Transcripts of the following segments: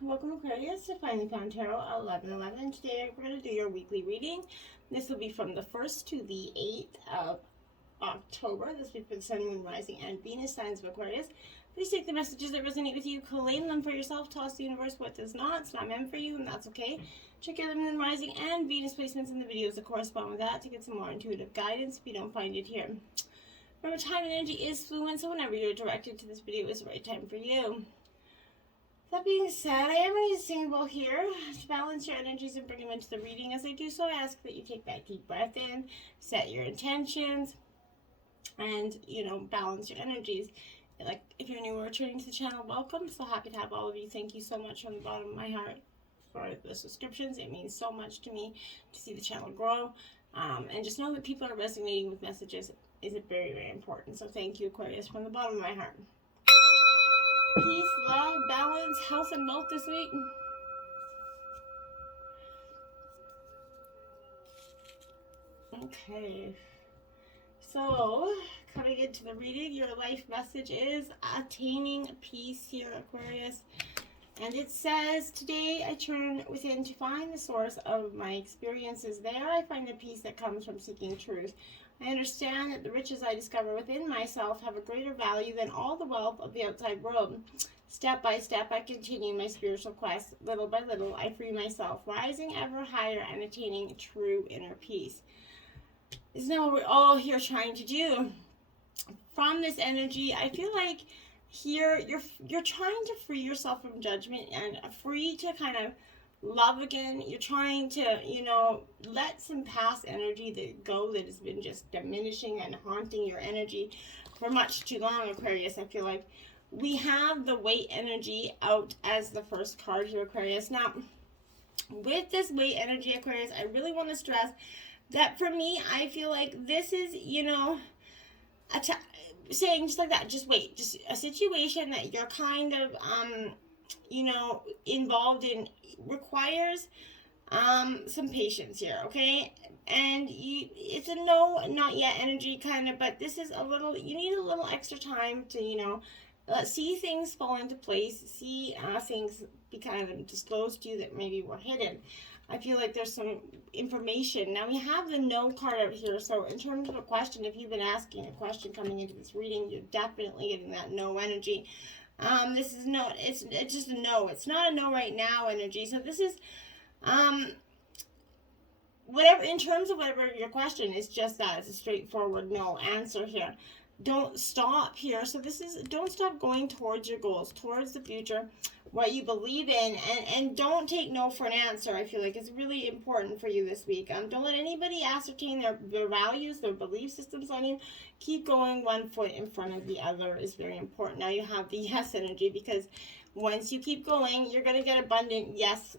Welcome Aquarius to Finally Found Tarot 1111. Today we're going to do your weekly reading. This will be from the 1st to the 8th of October. This will be for the Sun, Moon, Rising, and Venus signs of Aquarius. Please take the messages that resonate with you, claim them for yourself, toss the universe what does not. It's not meant for you, and that's okay. Check out the Moon, Rising, and Venus placements in the videos that correspond with that to get some more intuitive guidance if you don't find it here. Remember, time and energy is fluent, so whenever you're directed to this video is the right time for you. That being said, I am going to use singing bowl here to balance your energies and bring them into the reading. As I do so, I ask that you take that deep breath in, set your intentions, and, balance your energies. Like, if you're new or returning to the channel, welcome. So happy to have all of you. Thank you so much from the bottom of my heart for the subscriptions. It means so much to me to see the channel grow. And just know that people are resonating with messages is very, very important. So thank you, Aquarius, from the bottom of my heart. Peace, love, balance, health, and wealth this week. Okay. So, coming into the reading, your life message is attaining peace here, Aquarius. And it says, today I turn within to find the source of my experiences. There I find the peace that comes from seeking truth. I understand that the riches I discover within myself have a greater value than all the wealth of the outside world. Step by step, I continue my spiritual quest. Little by little, I free myself, rising ever higher and attaining true inner peace. Isn't that what we're all here trying to do? From this energy, I feel like here you're trying to free yourself from judgment and free to kind of love again. You're trying to, let some past energy that go that has been just diminishing and haunting your energy for much too long, Aquarius. I feel like we have the weight energy out as the first card here, Aquarius. Now, with this weight energy, Aquarius, I really want to stress that for me, I feel like this is, saying just like that, just wait, just a situation that you're kind of, involved in requires some patience here, okay? And it's a no, not yet energy kind of, but this is you need a little extra time to, see things fall into place, see things be kind of disclosed to you that maybe were hidden. I feel like there's some information. Now we have the no card out here, so in terms of a question, if you've been asking a question coming into this reading, you're definitely getting that no energy. This is no, it's just a no. It's not a no right now energy. So this is, whatever, in terms of whatever your question is, just that. It's a straightforward no answer here. Don't stop here. So this is, don't stop going towards your goals, towards the future, what you believe in, and don't take no for an answer. I feel like it's really important for you this week. Don't let anybody ascertain their values, their belief systems on you. Keep going one foot in front of the other is very important. Now you have the yes energy, because once you keep going, you're going to get abundant yes.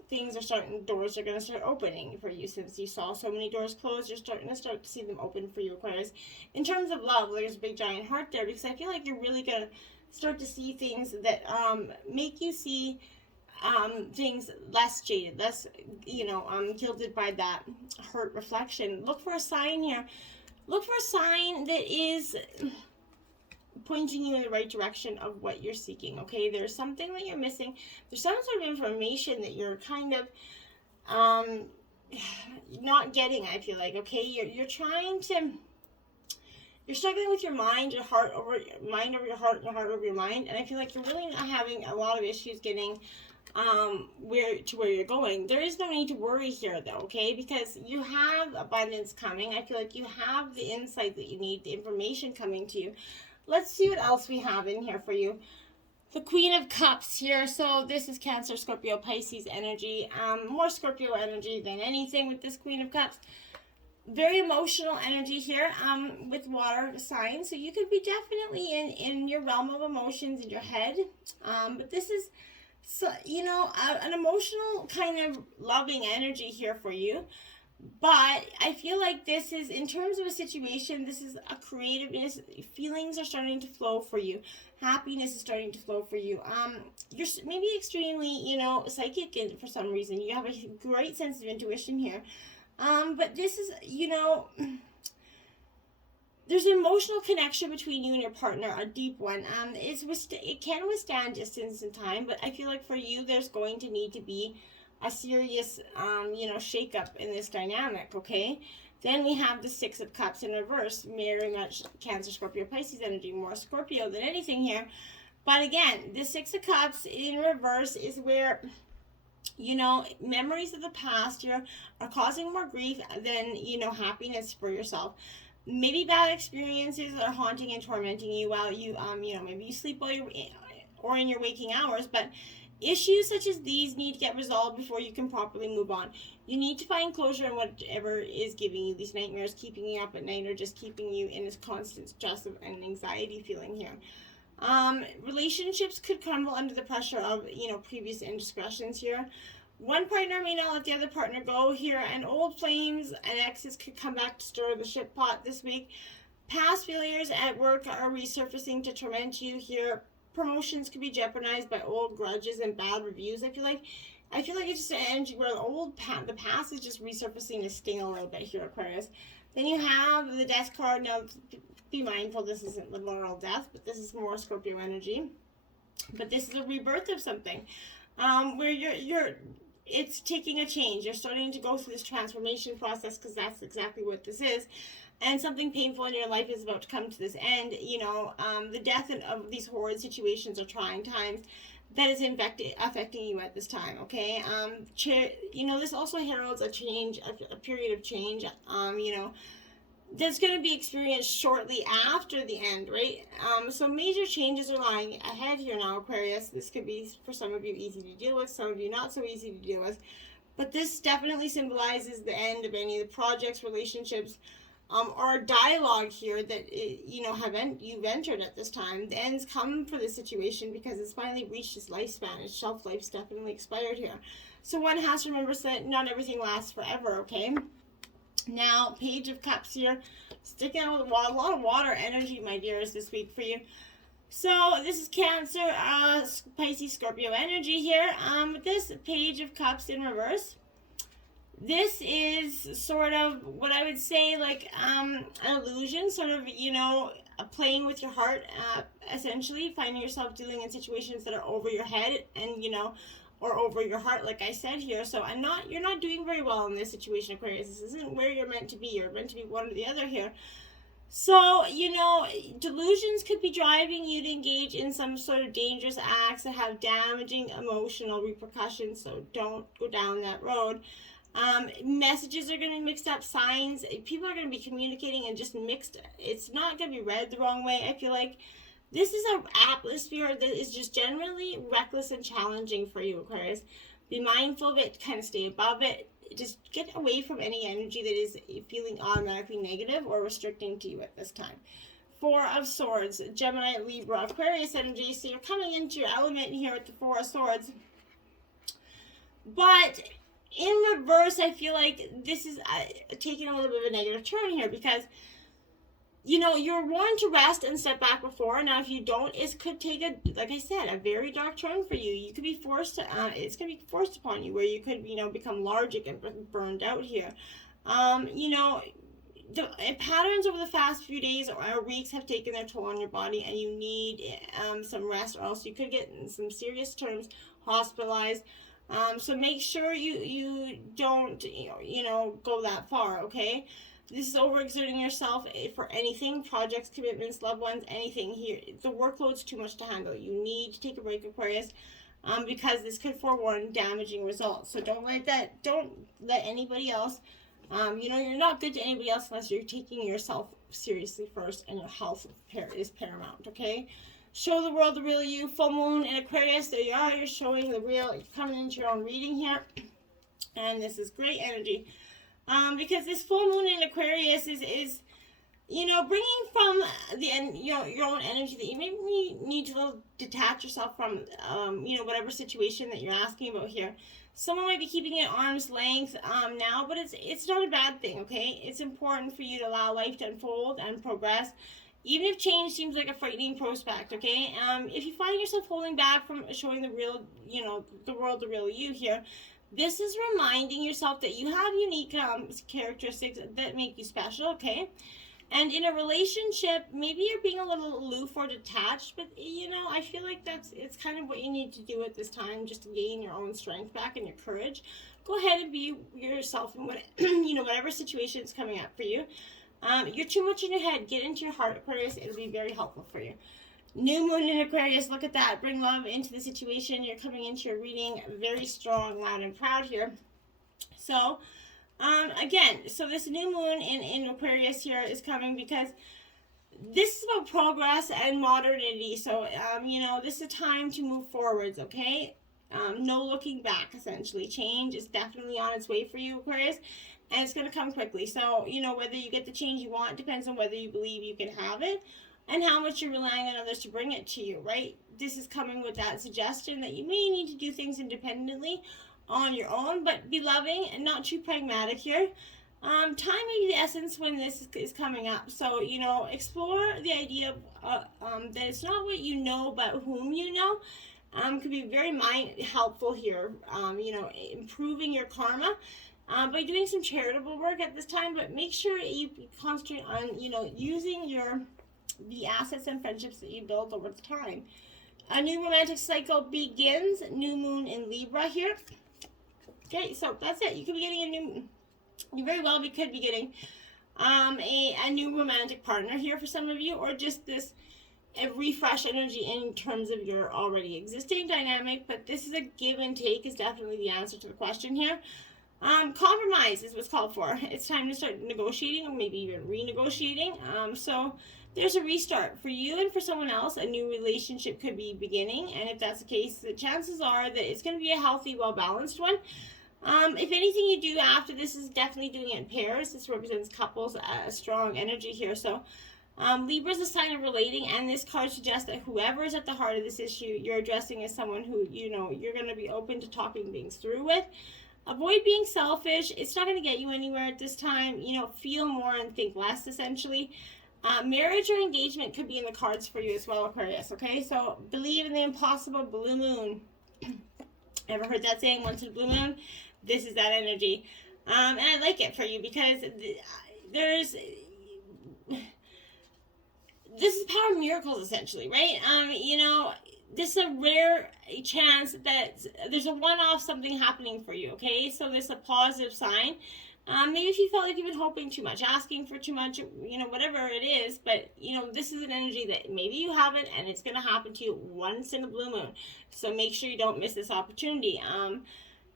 Doors are going to start opening for you. Since you saw so many doors closed, you're starting to see them open for you, Aquarius. In terms of love, there's a big giant heart there, because I feel like you're really going to start to see things that make you see things less jaded, less, gilded by that hurt reflection. Look for a sign here. Look for a sign that is pointing you in the right direction of what you're seeking, okay? There's something that you're missing. There's some sort of information that you're kind of not getting, I feel like, okay? You're trying to, you're struggling with your mind, your heart over your mind over your heart, and your heart over your mind, and I feel like you're really not having a lot of issues getting where you're going. There is no need to worry here, though, okay? Because you have abundance coming. I feel like you have the insight that you need, the information coming to you. Let's see what else we have in here for you. The Queen of Cups here. So this is Cancer, Scorpio, Pisces energy. More Scorpio energy than anything with this Queen of Cups. Very emotional energy here with water signs. So you could be definitely in your realm of emotions in your head. But this is, an emotional kind of loving energy here for you. But I feel like this is, in terms of a situation, this is a creativeness. Feelings are starting to flow for you. Happiness is starting to flow for you. You're maybe extremely, psychic for some reason. You have a great sense of intuition here. But this is, there's an emotional connection between you and your partner, a deep one. It can withstand distance and time, but I feel like for you, there's going to need to be a serious, shake-up in this dynamic, okay? Then we have the Six of Cups in reverse, mirroring that Cancer, Scorpio, Pisces energy, more Scorpio than anything here. But again, the Six of Cups in reverse is where, memories of the past here are causing more grief than, happiness for yourself. Maybe bad experiences are haunting and tormenting you while you, maybe you sleep while you're, or in your waking hours, but issues such as these need to get resolved before you can properly move on. You need to find closure in whatever is giving you these nightmares, keeping you up at night, or just keeping you in this constant stress and anxiety feeling here. Relationships could crumble under the pressure of, previous indiscretions here. One partner may not let the other partner go here, and old flames and exes could come back to stir the shit pot this week. Past failures at work are resurfacing to torment you here. Promotions could be jeopardized by old grudges and bad reviews. I feel like it's just an energy where the past is just resurfacing to sting a little bit here, Aquarius. Then you have the Death card. Now, be mindful, this isn't literal death, but this is more Scorpio energy. But this is a rebirth of something, where it's taking a change. You're starting to go through this transformation process, because that's exactly what this is. And something painful in your life is about to come to this end. The death of these horrid situations or trying times that is affecting you at this time, okay? This also heralds a change, a period of change, that's going to be experienced shortly after the end, right? So major changes are lying ahead here now, Aquarius. This could be, for some of you, easy to deal with, some of you not so easy to deal with. But this definitely symbolizes the end of any of the projects, relationships, or a dialogue here that, you've entered at this time. The ends come for this situation because it's finally reached its lifespan. Its shelf life's definitely expired here. So one has to remember that not everything lasts forever, okay? Now, Page of Cups here, sticking out with a lot of water energy, my dears, this week for you. So this is Cancer, Pisces, Scorpio energy here. With this Page of Cups in reverse, this is sort of what I would say like an illusion, sort of, playing with your heart, essentially, finding yourself dealing in situations that are over your head and, or over your heart, like I said here. So you're not doing very well in this situation, Aquarius. This isn't where you're meant to be. You're meant to be one or the other here. So, delusions could be driving you to engage in some sort of dangerous acts that have damaging emotional repercussions. So don't go down that road. Messages are going to be mixed up, signs, people are going to be communicating and just mixed. It's not going to be read the wrong way. I feel like this is an atmosphere that is just generally reckless and challenging for you, Aquarius. Be mindful of it, kind of stay above it. Just get away from any energy that is feeling automatically negative or restricting to you at this time. Four of Swords, Gemini, Libra, Aquarius energy. So you're coming into your element here with the Four of Swords. But in reverse, I feel like this is taking a little bit of a negative turn here because, you're warned to rest and step back before. Now, if you don't, it could take like I said, a very dark turn for you. You could be forced to, it's going to be forced upon you where you could, become lethargic and burned out here. The patterns over the past few days or weeks have taken their toll on your body, and you need some rest, or else you could get in some serious terms hospitalized. So make sure you don't, go that far, okay? This is overexerting yourself for anything, projects, commitments, loved ones, anything here. The workload's too much to handle. You need to take a break, Aquarius, because this could forewarn damaging results. So don't let anybody else, you're not good to anybody else unless you're taking yourself seriously first, and your health is paramount, okay? Show the world the real you. Full moon in Aquarius. There you are. You're showing the real. You're coming into your own reading here. And this is great energy. Because this full moon in Aquarius is bringing from your own energy that you maybe need to detach yourself from, whatever situation that you're asking about here. Someone might be keeping it at arm's length now, but it's not a bad thing, okay? It's important for you to allow life to unfold and progress, even if change seems like a frightening prospect, okay? If you find yourself holding back from showing the real, the world the real you here, this is reminding yourself that you have unique characteristics that make you special, okay? And in a relationship, maybe you're being a little aloof or detached, but you know, I feel like it's kind of what you need to do at this time, just to gain your own strength back and your courage. Go ahead and be yourself in what you know, whatever situation is coming up for you. You're too much in your head. Get into your heart, Aquarius. It'll be very helpful for you. New moon in Aquarius, look at that. Bring love into the situation. You're coming into your reading very strong, loud, and proud here. So, again, so this new moon in Aquarius here is coming because this is about progress and modernity. So, you know, this is a time to move forwards, okay? No looking back, essentially. Change is definitely on its way for you, Aquarius, and it's going to come quickly. So, you know, whether you get the change you want depends on whether you believe you can have it and how much you're relying on others to bring it to you, right? This is coming with that suggestion that you may need to do things independently on your own, but be loving and not too pragmatic here. Time may be the essence when this is coming up. So, you know, explore the idea of that it's not what you know, but whom you know. Could be very helpful here. You know, improving your karma by doing some charitable work at this time, but make sure you concentrate on, you know, using the assets and friendships that you build over time. A new romantic cycle begins. New moon in Libra here. Okay, so that's it. You could be getting you very well could be getting a new romantic partner here for some of you, or just a refresh energy in terms of your already existing dynamic. But this is a give and take is definitely the answer to the question here. Compromise is what's called for. It's time to start negotiating or maybe even renegotiating. So there's a restart for you and for someone else. A new relationship could be beginning, and if that's the case, the chances are that it's going to be a healthy, well-balanced one. If anything you do after this is definitely doing it in pairs. This represents couples, a strong energy here. So Libra is a sign of relating, and this card suggests that whoever is at the heart of this issue you're addressing is someone who, you know, you're going to be open to talking things through with. Avoid being selfish. It's not going to get you anywhere at this time. You know, feel more and think less, essentially. Marriage or engagement could be in the cards for you as well, Aquarius. Okay, so believe in the impossible. Blue moon. Ever heard that saying, once in a blue moon? This is that energy. And I like it for you because this is power of miracles, essentially, right? You know, this is a rare chance that there's a one-off something happening for you, okay? So this is a positive sign. Maybe if you felt like you've been hoping too much, asking for too much, you know, whatever it is, but, you know, this is an energy that maybe you haven't, and it's going to happen to you once in a blue moon. So make sure you don't miss this opportunity.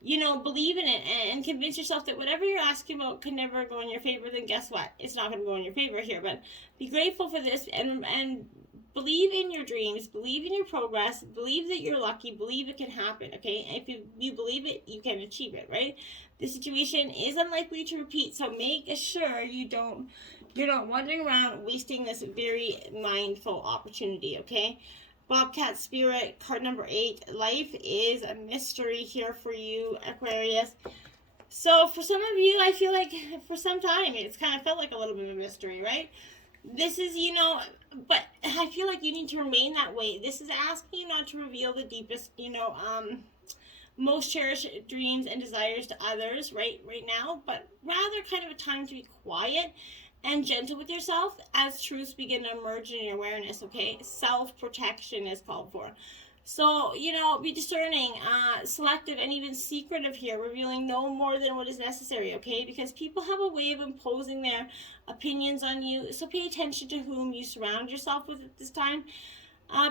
You know, believe in it and convince yourself that whatever you're asking about can never go in your favor. Then guess what? It's not going to go in your favor here, but be grateful for this and believe in your dreams, believe in your progress, believe that you're lucky, believe it can happen, okay? And if you believe it, you can achieve it, right? The situation is unlikely to repeat, so make sure you're not wandering around wasting this very mindful opportunity, okay? Bobcat Spirit, card number 8. Life is a mystery here for you, Aquarius. So for some of you, I feel like for some time, it's kind of felt like a little bit of a mystery, right? This is, you know, but I feel like you need to remain that way. This is asking you not to reveal the deepest, you know, most cherished dreams and desires to others right now, but rather kind of a time to be quiet and gentle with yourself as truths begin to emerge in your awareness, okay? Self-protection is called for. So, you know, be discerning, selective, and even secretive here, revealing no more than what is necessary, okay? Because people have a way of imposing their opinions on you, so pay attention to whom you surround yourself with at this time.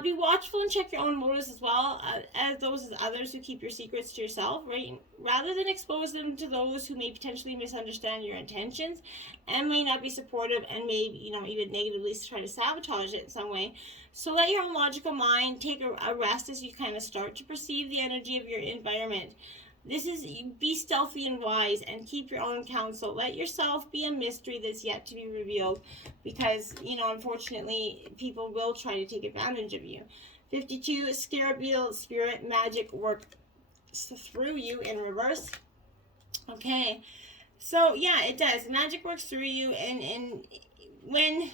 Be watchful and check your own motives as well as those as others who keep your secrets to yourself, right? Rather than expose them to those who may potentially misunderstand your intentions and may not be supportive and may, you know, even negatively try to sabotage it in some way. So let your own logical mind take a rest as you kind of start to perceive the energy of your environment. This is, be stealthy and wise and keep your own counsel. Let yourself be a mystery that's yet to be revealed because, you know, unfortunately, people will try to take advantage of you. 52, Scarabeel Spirit, magic works through you in reverse. Okay, so yeah, it does. Magic works through you, and when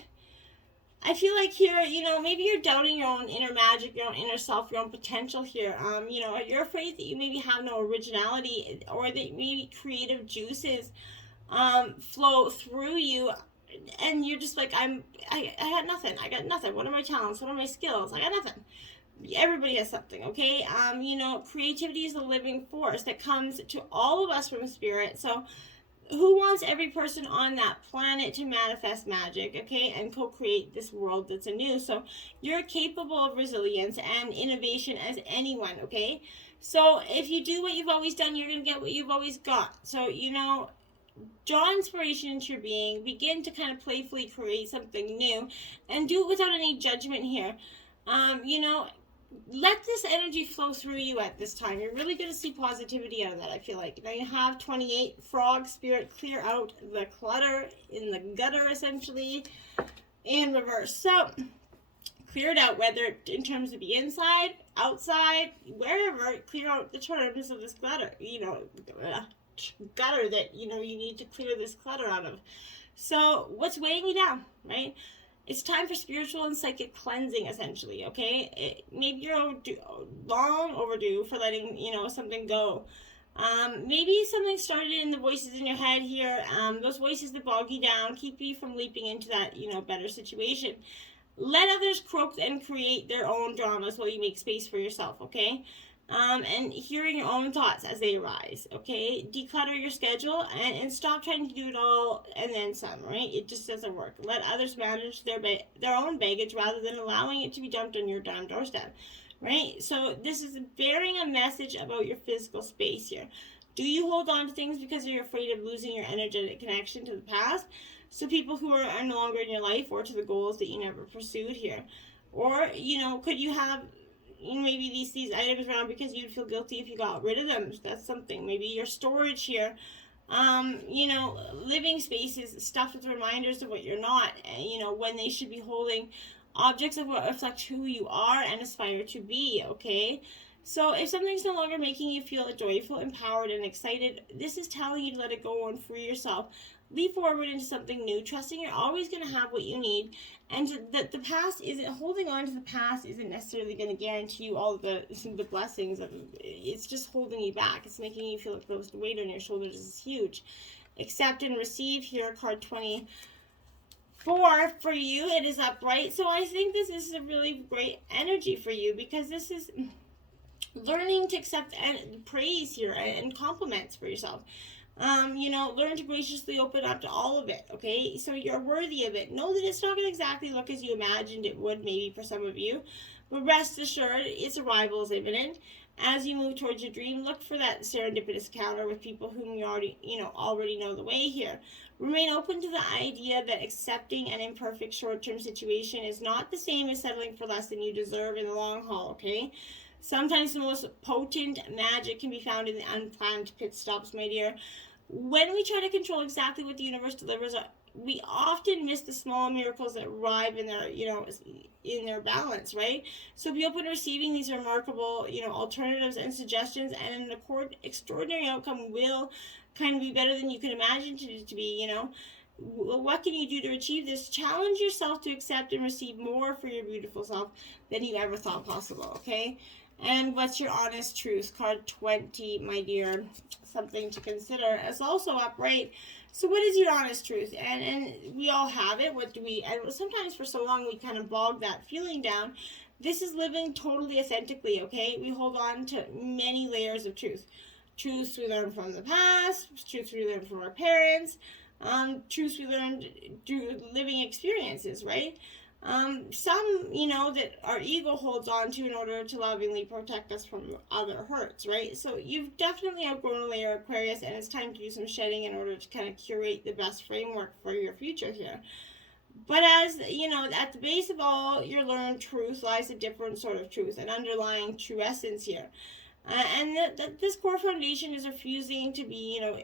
I feel like here, you know, maybe you're doubting your own inner magic, your own inner self, your own potential here. You know, you're afraid that you maybe have no originality or that maybe creative juices flow through you and you're just like, I got nothing. I got nothing. What are my talents? What are my skills? I got nothing. Everybody has something, okay? You know, creativity is a living force that comes to all of us from spirit. So who wants every person on that planet to manifest magic, okay, and co-create this world that's anew? So you're capable of resilience and innovation as anyone, okay? So if you do what you've always done, you're going to get what you've always got. So, you know, draw inspiration into your being, begin to kind of playfully create something new, and do it without any judgment here. You know, let this energy flow through you at this time. You're really going to see positivity out of that, I feel like. Now you have 28 frog spirit, clear out the clutter in the gutter, essentially, in reverse. So clear it out, whether in terms of the inside, outside, wherever. Clear out the terms of this clutter, you know, gutter that, you know, you need to clear this clutter out of. So what's weighing you down, right? It's time for spiritual and psychic cleansing, essentially, okay? Maybe you're long overdue for letting, you know, something go. Maybe something started in the voices in your head here. Those voices that bog you down, keep you from leaping into that, you know, better situation. Let others croak and create their own dramas while you make space for yourself, okay? And hearing your own thoughts as they arise, okay? Declutter your schedule and stop trying to do it all and then some, right? It just doesn't work. Let others manage their own baggage rather than allowing it to be dumped on your damn doorstep, right? So this is bearing a message about your physical space here. Do you hold on to things because you're afraid of losing your energetic connection to the past? So people who are no longer in your life, or to the goals that you never pursued here? Or, you know, could you have maybe these items around because you'd feel guilty if you got rid of them? That's something. Maybe your storage here, you know, living spaces stuffed with reminders of what you're not, you know, when they should be holding objects of what reflect who you are and aspire to be, okay? So if something's no longer making you feel joyful, empowered, and excited, this is telling you to let it go and free yourself. Leap forward into something new, trusting you're always going to have what you need, and that the past isn't, holding on to the past isn't necessarily going to guarantee you all the blessings. It's just holding you back. It's making you feel like the weight on your shoulders is huge. Accept and receive here, card 24 for you. It is upright. So I think this is a really great energy for you, because this is learning to accept and praise here and compliments for yourself. You know, learn to graciously open up to all of it, okay? So you're worthy of it. Know that it's not going to exactly look as you imagined it would, maybe for some of you, but rest assured, its arrival is imminent. As you move towards your dream, look for that serendipitous encounter with people whom you already know the way here. Remain open to the idea that accepting an imperfect short-term situation is not the same as settling for less than you deserve in the long haul, okay? Sometimes the most potent magic can be found in the unplanned pit stops, my dear. When we try to control exactly what the universe delivers, we often miss the small miracles that arrive in their, you know, in their balance, right? So be open to receiving these remarkable, you know, alternatives and suggestions, and an extraordinary outcome will kind of be better than you can imagine it to be, you know. What can you do to achieve this? Challenge yourself to accept and receive more for your beautiful self than you ever thought possible, okay? And what's your honest truth? Card 20, my dear. Something to consider. It's also upright. So what is your honest truth? And we all have it. What do we... And sometimes for so long we kind of bog that feeling down. This is living totally authentically, okay? We hold on to many layers of truth. Truths we learned from the past. Truths we learned from our parents. Truths we learned through living experiences, right? Some, you know, that our ego holds on to in order to lovingly protect us from other hurts, right? So you've definitely outgrown a layer, Aquarius, and it's time to do some shedding in order to kind of curate the best framework for your future here. But as, you know, at the base of all your learned truth lies a different sort of truth, an underlying true essence here. And this core foundation is refusing to be, you know,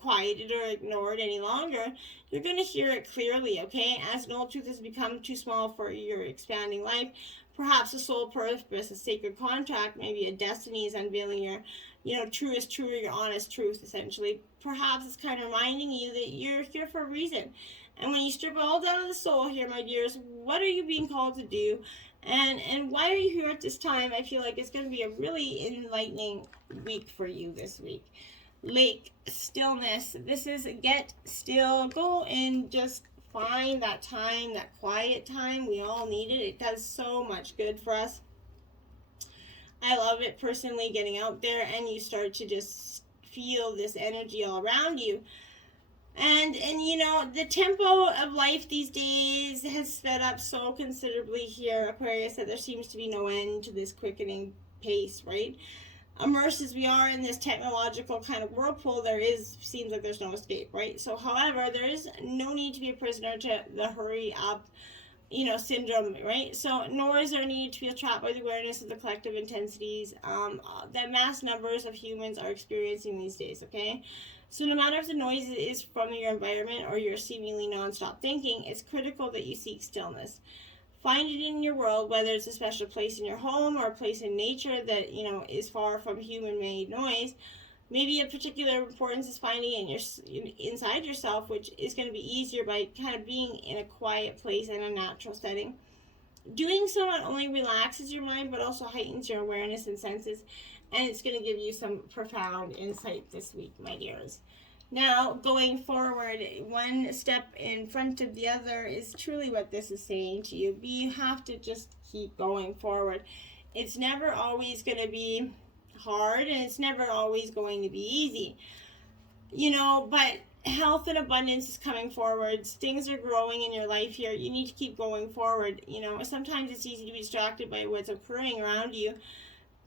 quieted or ignored any longer. You're going to hear it clearly, okay? As an old truth has become too small for your expanding life, perhaps a soul purpose, a sacred contract, maybe a destiny is unveiling your, you know, truest truth, or your honest truth, essentially. Perhaps it's kind of reminding you that you're here for a reason. And when you strip it all down to the soul here, my dears, what are you being called to do? And why are you here at this time? I feel like it's going to be a really enlightening week for you this week. lake, stillness. This is get still. Go and just find that time, that quiet time. We all need it. It does so much good for us. I love it personally, getting out there and you start to just feel this energy all around you. And you know, the tempo of life these days has sped up so considerably here, Aquarius, that there seems to be no end to this quickening pace, right? Immersed as we are in this technological kind of whirlpool, seems like there's no escape, right? So, however, there is no need to be a prisoner to the hurry up, you know, syndrome, right? So, nor is there a need to feel trapped by the awareness of the collective intensities that mass numbers of humans are experiencing these days, okay? So no matter if the noise is from your environment or your seemingly non-stop thinking, it's critical that you seek stillness. Find it in your world, whether it's a special place in your home or a place in nature that, you know, is far from human-made noise. Maybe a particular importance is finding it inside yourself, which is going to be easier by kind of being in a quiet place and a natural setting. Doing so not only relaxes your mind, but also heightens your awareness and senses. And it's going to give you some profound insight this week, my dears. Now, going forward, one step in front of the other is truly what this is saying to you. You have to just keep going forward. It's never always going to be hard, and it's never always going to be easy. You know, but health and abundance is coming forward. Things are growing in your life here. You need to keep going forward. You know, sometimes it's easy to be distracted by what's occurring around you.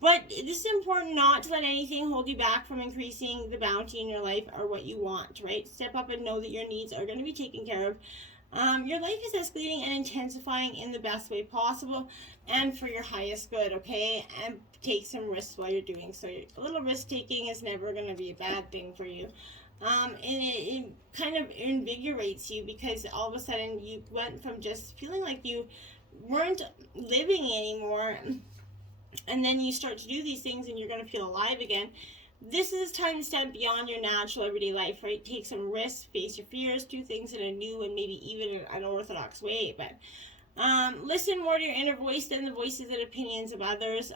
But this is important not to let anything hold you back from increasing the bounty in your life or what you want, right? Step up and know that your needs are going to be taken care of. Your life is escalating and intensifying in the best way possible and for your highest good, okay? And take some risks while you're doing so. A little risk taking is never going to be a bad thing for you. And it kind of invigorates you because all of a sudden you went from just feeling like you weren't living anymore, and then you start to do these things and you're going to feel alive again. This is time to step beyond your natural everyday life, right? Take some risks, face your fears, do things in a new and maybe even an unorthodox way. But listen more to your inner voice than the voices and opinions of others.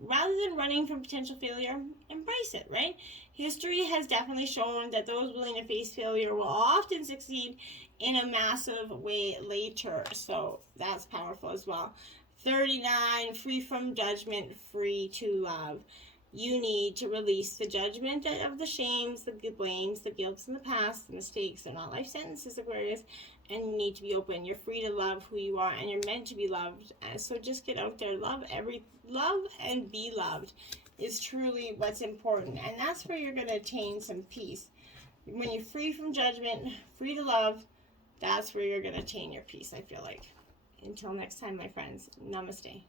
Rather than running from potential failure, embrace it, right? History has definitely shown that those willing to face failure will often succeed in a massive way later. So that's powerful as well. 39, free from judgment, free to love. You need to release the judgment of the shames, the blames, the guilts in the past, the mistakes. They're not life sentences, Aquarius, and you need to be open. You're free to love who you are, and you're meant to be loved. And so just get out there, love and be loved is truly what's important, and that's where you're going to attain some peace. When you're free from judgment, free to love, that's where you're going to attain your peace, I feel like. Until next time, my friends, namaste.